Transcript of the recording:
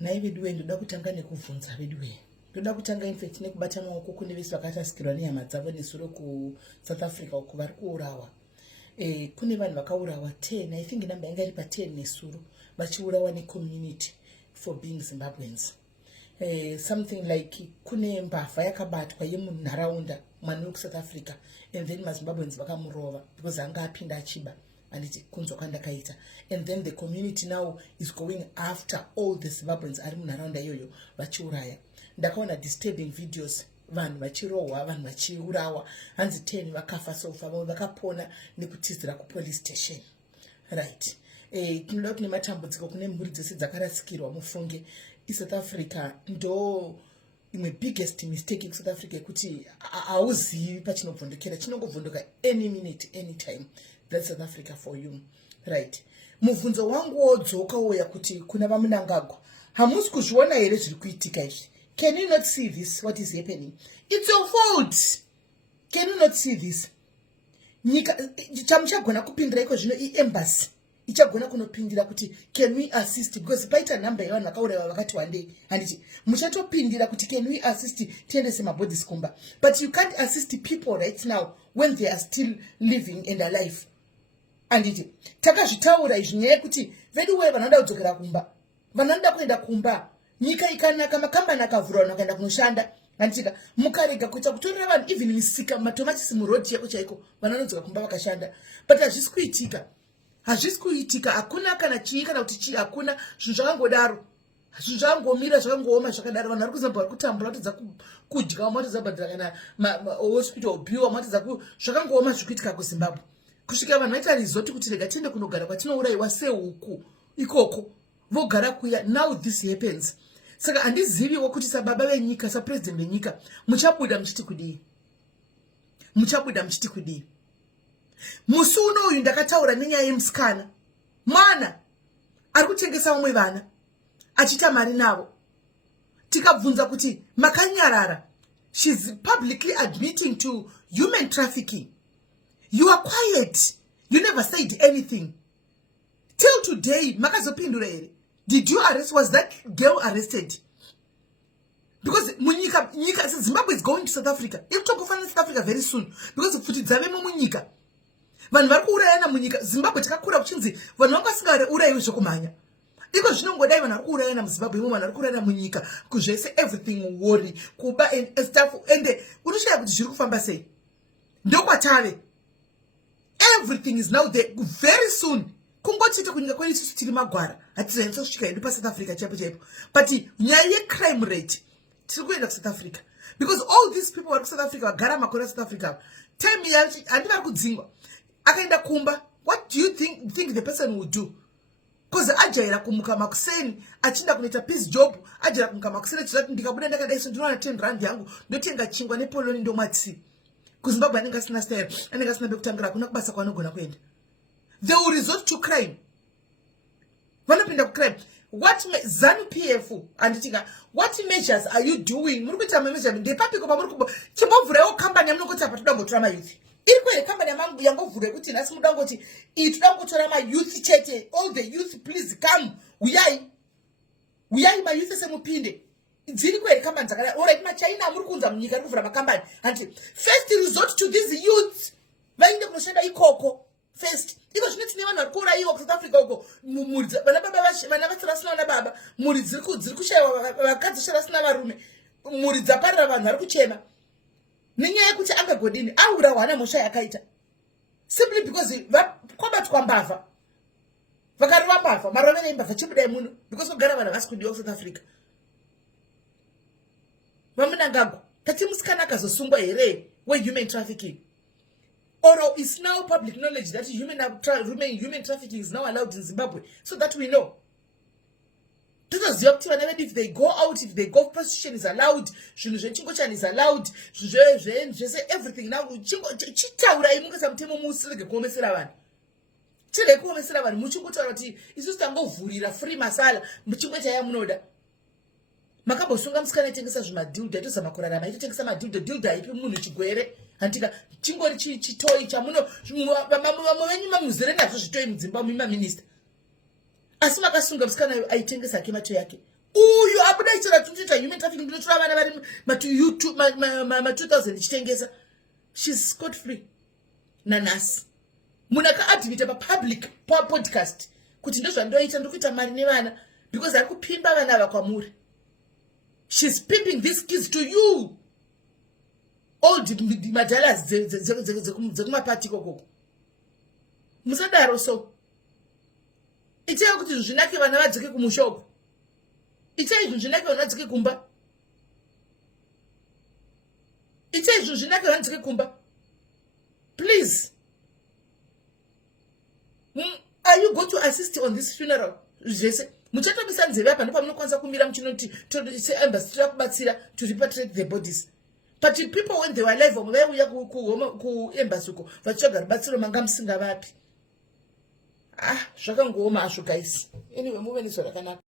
Nai veduwe ndoda kutanga nekubvunza veduwe. Ndoda kutanga infect nekubata maoko kune vese vakatasikirwa nehama dzavo nesuro ku South Africa uko vari kuurawa. Kune vanhu vakaurawa 10, I think namba yanga iri pa 10 nesuro vachiurawa necommunity for being Zimbabweans. Something like kune mbavha yakabatwa yemunharaunda mwana weku South Africa and then maZimbabweans vakamurova because anga apinda achiba. And it's kunzo kwandakaita, and then the community now is going after all the Zimbabweans ari munharaunda iyoyo vachiuraya. Ndakaona disturbing videos, vanhu vachirohwa, vanhu vachiurawa, hanzi 10 vakafa sofa, vamwe vakapona nekutizira kupolice station. Right. Tinoda kuti nematambudziko kune mhuri dzese dzakarasikirwa mufunge. South Africa ndo imwe biggest mistake South Africa yekuti hauzivi pachinobvundukira, chinongovhunduka any minute, any time. That's South Africa for you. Right. Muvhunzo wangu wodzoka uya kuti kuna vamunangagwa. Hamusi kuzviona here zviri kuitika izvi. Can you not see this, what is happening? It's your fault. Can you not see this? Nyika chamuchagona kupindira iko zvino embassy ichagona kunopindira kuti can we assist, because paita number yavanhu vakaurayiwa vakati wandei handiti muchatopindira kuti can we assist tiendese mabodies kumba, but you can't assist people right now when they are still living and alive. Anditi takazvitaura izvi nyaya yekuti veduwe vanoda kudzokera kumba, vanoda kuenda kumba, nyika ikanaka, makambani akavhurwa vanhu vakaenda kunoshanda. Handitika mukarega kuita kutorera vanhu even misika matomatisi murodhi yako chaiko vanonodzoka kumba vakashanda, but hazvisi kuitika. Hazvisi kuitika, hakuna kana chii kana kuti chii, hakuna zvinhu zvakangodaro. Zvinhu zvakangomira zvakangooma zvakadaro. Vanhu vari kuZimbabwe vari kutambura vamotidza kudya, vamotidza kubhadhira kana hospital bill, vamotidza zvakangooma zviri kuitika kuZimbabwe. Kusvika vanhu vaita resort kuti rega tiende kunogara kwatinourayiwa sehuku ikoko vogara kuya. Now this happens. Saka handiziviwo kuti sababa venyika, sapresident venyika muchabuda muchiti kudii, muchabuda muchiti kudii. Musi unoyu ndakataura nenyaya yemusikana mwana ari kutengesa vamwe vana achita mari navo. Tikabvunza kuti makanyarara, she's publicly admitting to human trafficking. You are quiet. You never said anything. Till today, makazopindura here. Did you arrest? Was that girl arrested? Because nyika Zimbabwe is going to South Africa. If to go find South Africa very soon, because of futi dzavemo munyika. Vanhu vari kuurayana munyika. Zimbabwe takakura kuchinzi vanhu vanga vasingaurayiwi zvokumhanya. Iko zvinongodai vanhu vari kuurayana muZimbabwe, vanhu vari kuurayana munyika, kuzvese everything worry, kuba and stuff, and unoshaya kuti zviri kufamba sei. Ndokwatave. Everything is now there very soon. Kungochita kunyika kwedu isusu tiri magwara. Hatizoenza kusvika hedu paSouth Africa chaipo chaipo. But nyaya yecrime rate tiri kuenda kuSouth Africa. Because all these people vari kuSouth Africa vagara makore aSouth Africa. Time yacho handi vari kudzingwa. Akaenda kumba, what do you think the person would do? Because ajaira kumuka makuseni achinda kunoita peace job, ajaira kumuka makuseni achizati ndikabuda ndakadai so ndinowana 10 rand yangu ndotenga chingwa nepoloni ndomati. KuZimbabwe anenge asina style, anenge asina bekutangira, kuna kubasa kwanogona kuenda. They will resort to crime. Vanopinda kucrime. What ZANU-PF anditika, what measures are you doing? Muri kuita measures ndepapiko pamuri kubo chimbovhurawo company yamunongoti apa toda ngotora ma youth. Iri kwere company yangovhura kuti nhasi muda ngoti toda ngotora ma youth chete, all the youth please come. Uyai ma youth semupinde. Dziri kwere company dzakadai. Alright, maChina muri kunza munyika ri kuvhura macompany. Anti first resort to these youths. Vainde kunoshanda ikoko. First, iko zvino tine vanhu vari kuurayiwa kuSouth Africa uko mumhuri vana vasi vasina vana baba, mhuri dziri kushayiwa vakadzi vasina varume, mhuri dzaparira, vanhu vari kuchema nenyaya yekuti angagodini aurawa hana mhosva yakaita simply because kwabatwa mbavha, vakarova mbavha, marovero embavha chibudai muno because kugara vanhu vasi kudiwa kuSouth Africa. Vamunangagwa tati musikana akazosungwa here wehuman trafficking. Or it's now public knowledge that human trafficking is now allowed in Zimbabwe, so that we know. If they go out, if they go, prostitution is allowed, chingochani is allowed, everything now. Chitaura imuka mtemo musirege kuomesera vanhu. Chile kuomesera vanhu muchingotara kuti isusu tangovhurira free masala muchingota yamunoda. Makabosunga musikana itengesa zvimadhilda tozama kurarama itotengesa madhilda, dhilda ipi munhu chigwere. Handika chingori chitoi chamuno vamwe venyu mamuzere nazvo zvitoi mudzimba mumaminista. Asi makasunga musikana aitengesa hake mato yake. uyu abuda ichira tukuita human trafficking ndinotora vana vari ma2000 ichitengesa. She's scot free nanasi. Munhu akaadmita papublic podcast kuti ndozvandoita ndokuita mari nevana because ari kupimba vana ava kwamuri. She's pimping these kids to you. Old madalas dzekumapati kokoko. Musadaro so. Itai kuti zvinake vana vadzike kumushoko. Itai zvinake vana vadzike kumba. Itai zvinake vana vadzike kumba. Please. Are you going to assist on this funeral? Jese. Muchatomisa nzeve apa ndipo munokwanisa kumira muchinoti se embassy tirakubatsira to repatriate the bodies. But the people when they were alive vauya ku embassy uko vachiga rubatsiro manga musinga vapi. Zvakangooma hazvo guys. Anyway, muve nezvo rakanaka.